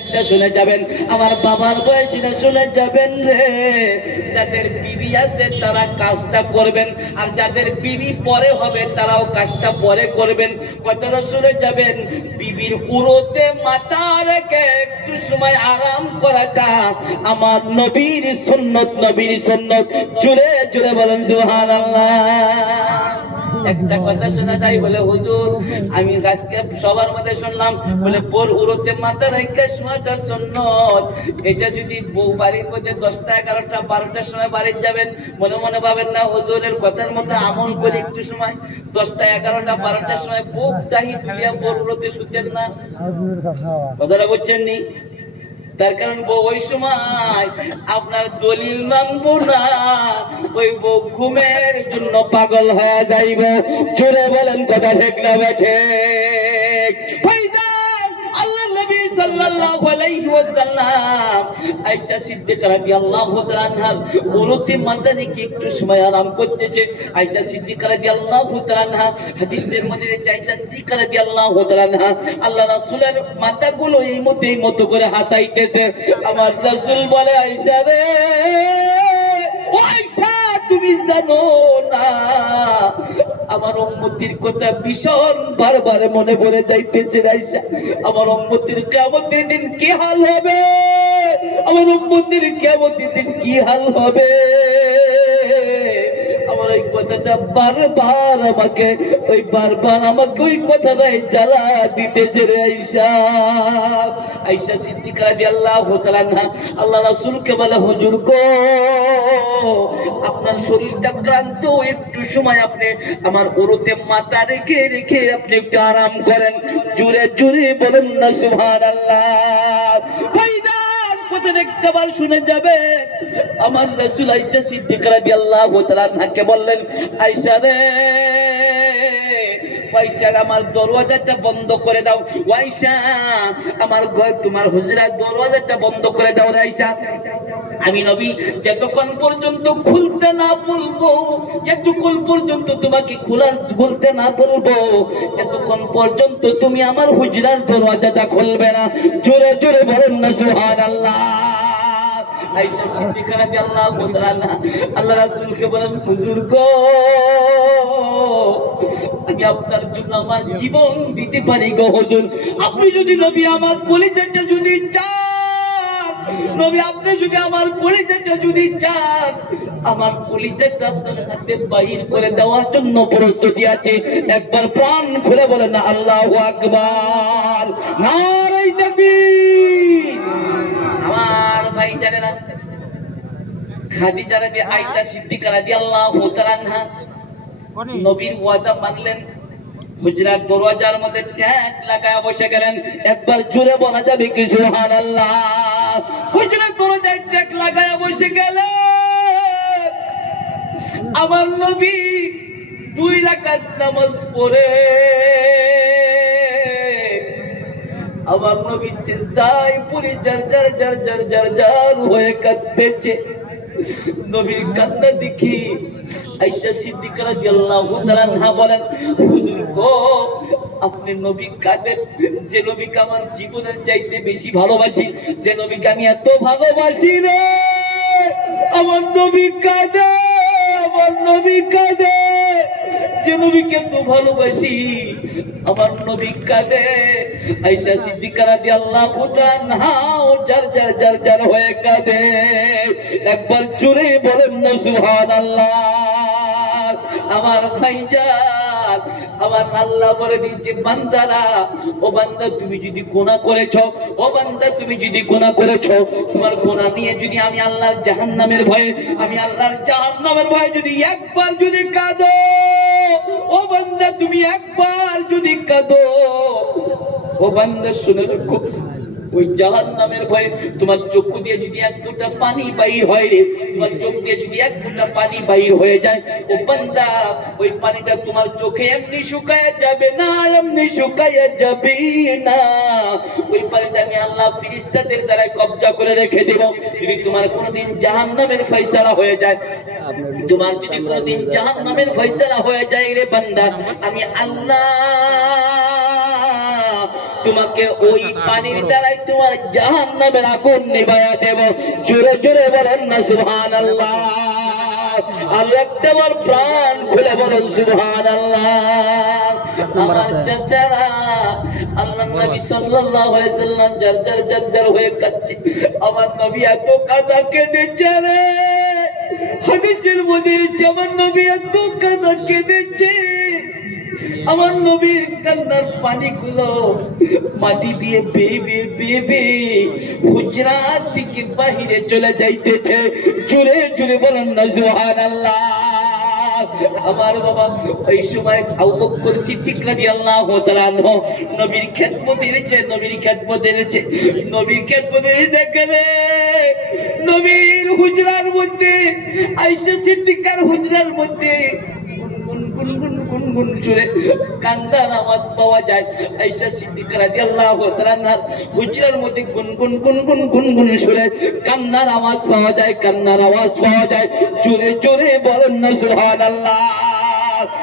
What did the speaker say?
একটা শুনে যাবেন, আমার বাবার বয়সীরা শুনে যাবেন রে। যাদের বিবি আছে তারা কাজটা করবেন, আর যাদের বিবি পরে হবে তারাও কাজটা পরে করবেন। কথাটা শুনে যাবেন, বিবির উরোতে মাথা রেখে একটু সময় আরাম করাটা আমার নবীর সুন্নত, নবীর সুন্নত। জোরে জোরে বলেন সুবহানাল্লাহ। একটা কথা শোনা যায়, বলে হুজুর আমি আজকে সবার মধ্যে শুনলাম বলে বোর উরোতে মাথা রেখে শোয়াটা সুন্নত। এটা যদি বউ বাড়ির মধ্যে 10টা 11টা 12টার সময় বাড়ি যাবেন, মনে মনে ভাবেন না হুজুরের কথার মতো আমল করে একটু সময় 10টা 11টা 12টার সময় বুক ডাহি তুলিয়া বোর উরোতে শুতেন না? কথাটা বুঝছেন নি? তার কারণ ওই সময় আপনার দলিল মানবো না, ওই বউ ঘুমের জন্য পাগল হয়ে যাইব। জোরে বলেন কথা ঠিক না বেঠে? ভাইজান, আল্লাহর নবী সাল্লাল্লাহু আলাইহি ওয়াসাল্লাম আয়েশা সিদ্দিকা রাদিয়াল্লাহু তাআলা আনহার উরুতে মাথা রেখে একটু সময় আরাম করতেছে। আয়েশা সিদ্দিকা রাদিয়াল্লাহু তাআলা আনহা হাদিসের মধ্যে আয়েশা সিদ্দিকা রাদিয়াল্লাহু তাআলা আনহা আল্লাহ রাসূলের মাথাগুলো এই মতো করে হাতাইতেছে। আমার রাসূল বলে, আয়েশা রে, ও আয়েশা, তুমি জানো না আমার উম্মতির কথা ভীষণ বারবার মনে পড়ে যাইতেছে। আয়েশা, আমার উম্মতির কিয়ামতের দিন কি হাল হবে, আমার উম্মতির কিয়ামতের দিন কি হাল হবে। আমার ওই কথাটা বারবার আমাকে ওই কথাটাই জ্বালা দিতেছে রে আয়েশা। আয়েশা সিদ্দিকা রাদিয়াল্লাহু তাআলা আনহা আল্লাহ রাসূলকে বলে, হুজুর গো, আপনার শরীরটা ক্লান্ত, একটু সময় আপনি আমার উরুতে মাথা রেখে রেখে আপনি একটু আরাম করেন। জোরে জোরে বলেন না সুবহানাল্লাহ। ভাইজান, কথাটা একবার শুনে যাবেন। আমার রাসূল আয়েশা সিদ্দিকা রাদিয়াল্লাহু তাআলা আনহাকে বললেন, আয়েশা রে, আয়েশা, আমার দরওয়াজাটা বন্ধ করে দাও। আয়েশা, আমার ঘর, তোমার হুজরার দরওয়াজাটা বন্ধ করে দাও রে আয়েশা। আমি নবী যতক্ষণ পর্যন্ত খুলতে না বলবো, যতক্ষণ পর্যন্ত তোমাকে খুলতে না বলবো, এতক্ষণ পর্যন্ত তুমি আমার হুজরার দরওয়াজাটা খুলবে না। জোরে জোরে বলেন না সুবহানাল্লাহ। আয়েশা সিদ্দিকা রাদিয়াল্লাহু তাআলা আনহা আল্লাহ রাসূলকে বলেন, হুজুর গো, আমি আপনার জন্য আমার জীবন দিতে পারি গো হুজুর। আপনি যদি নবী আমার কলিজাটা যদি চান, নবী আপনি যদি আমার কলিজাটা যদি চান, আমার কলিজাটা আপনার হাতে বাহির করে দেওয়ার জন্য প্রস্তুতি আছে। একবার প্রাণ খুলে বলেন না আল্লাহু আকবার, নারে তাকবীর। আমার ভাই জানেন না, খাদিজা রাদিয়াল্লাহু আয়েশা সিদ্দিকা রাদিয়াল্লাহু তাআলা আনহা নবীর ওয়াদা মানলেন, হুজরার দরওয়াজার মধ্যে ট্যাগ লাগায় বসে গেলেন। একবার জোরে বলা যাবে কি সুবহানাল্লাহ? হুজরার দরওয়াজায় ট্যাগ লাগায় বসে গেলেন। আমার নবী 2 রাকাত নামাজ পড়ে আমার নবী সিজদায় পড়ে জার হয়ে কাঁদতেছে। নবীর কান্না দেখি আয়েশা সিদ্দিকা রাদিয়াল্লাহু তাআলা আনহা বলেন, হুজুর গো, আপনি নবী কাঁদেন, যে নবীকে আমার জীবনের চাইতে বেশি ভালোবাসি, যে নবীকে আমি এত ভালোবাসি রে, আমার নবী কাঁদে, আমার নবী কাঁদে। যে নবীকে এত ভালোবাসি, আমার নবী কাঁদে। আয়েশা সিদ্দিকা রাদিয়াল্লাহু তাআলা আনহা জার হয়ে কাঁদে। একবার জোরে বলেন না সুবহানাল্লাহ। আমার ভাইজান, আমার আল্লাহ বলে দিয়েছে, বান্দারা, ও বান্দা, তুমি যদি গুনাহ করেছো, ও বান্দা, তুমি যদি গুনাহ করেছো, তোমার গুনাহ নিয়ে যদি আমি আল্লাহর জাহান্নামের ভয়ে, আমি আল্লাহর জাহান্নামের ভয়ে যদি একবার যদি কাঁদো, ও বান্দা, তুমি একবার যদি কাঁদো, ও বান্দা শুনে রাখো, ওই জাহান্নামের ভয়ে তোমার চক্ষু দিয়ে যদি এক ফোঁটা পানি বাইর হয় রে, তোমার চোখ দিয়ে যদি এক ফোঁটা পানি বাইর হয়ে যায়, ও বান্দা, ওই পানিটা তোমার চোখে এমনি শুকায় যাবে না, এমনি শুকায় যাবে না। ওই পানিটা আমি আল্লাহ ফেরেশতাদের দ্বারা কবজা করে রেখে দেব। যদি তোমার কোনোদিন জাহান্নামের ফয়সালা হয়ে যায়, তোমার যদি কোনোদিন জাহান্নামের ফয়সালা হয়ে যায় রে বান্দা, আমি আল্লাহ তোমাকে ওই পানির দ্বারাই তোমার জাহান্নামের আগুন নিভাইয়া দেব। জোরে জোরে বলেন না সুবহানাল্লাহ। আর একটাবার প্রাণ খুলে বলেন সুবহানাল্লাহ। আমার চাচারা আল্লাহর নবী সাল্লাল্লাহু আলাইহি সাল্লাম জার হয়ে কাঁদছে। আমার নবী এত কাঁদা কেঁদেছে রে, হাদিসের মধ্যে আমার নবী এত কাঁদা কেঁদেছে, আমার নবীর কান্নার পানিগুলো মাটি দিয়ে বেয়ে বেয়ে বেয়ে বেয়ে হুজরাত থেকে বাহিরে চলে যাইতেছে। জোরে জোরে বলেন না সুবহানাল্লাহ। আমার বাবা ওই সময় আবু বকর সিদ্দিক রাদিয়াল্লাহু তাআলা আনহু নবীর খেদমত এনেছে, নবীর খেদমত এনেছে, নবীর খেদমত এনে দেখে রে নবীর হুজরার মধ্যে আয়েশা সিদ্দিকার হুজরার মধ্যে গুনগুন সুরে কান্দার আওয়াজ পাওয়া যায়। আয়েশা সিদ্দিকা রাদিয়াল্লাহু তাআলা আনহার হুজরার মধ্যে গুনগুন সুরে কান্নার আওয়াজ পাওয়া যায়, কান্নার আওয়াজ পাওয়া যায়। জোরে জোরে বলেন না সুবহানাল্লাহ।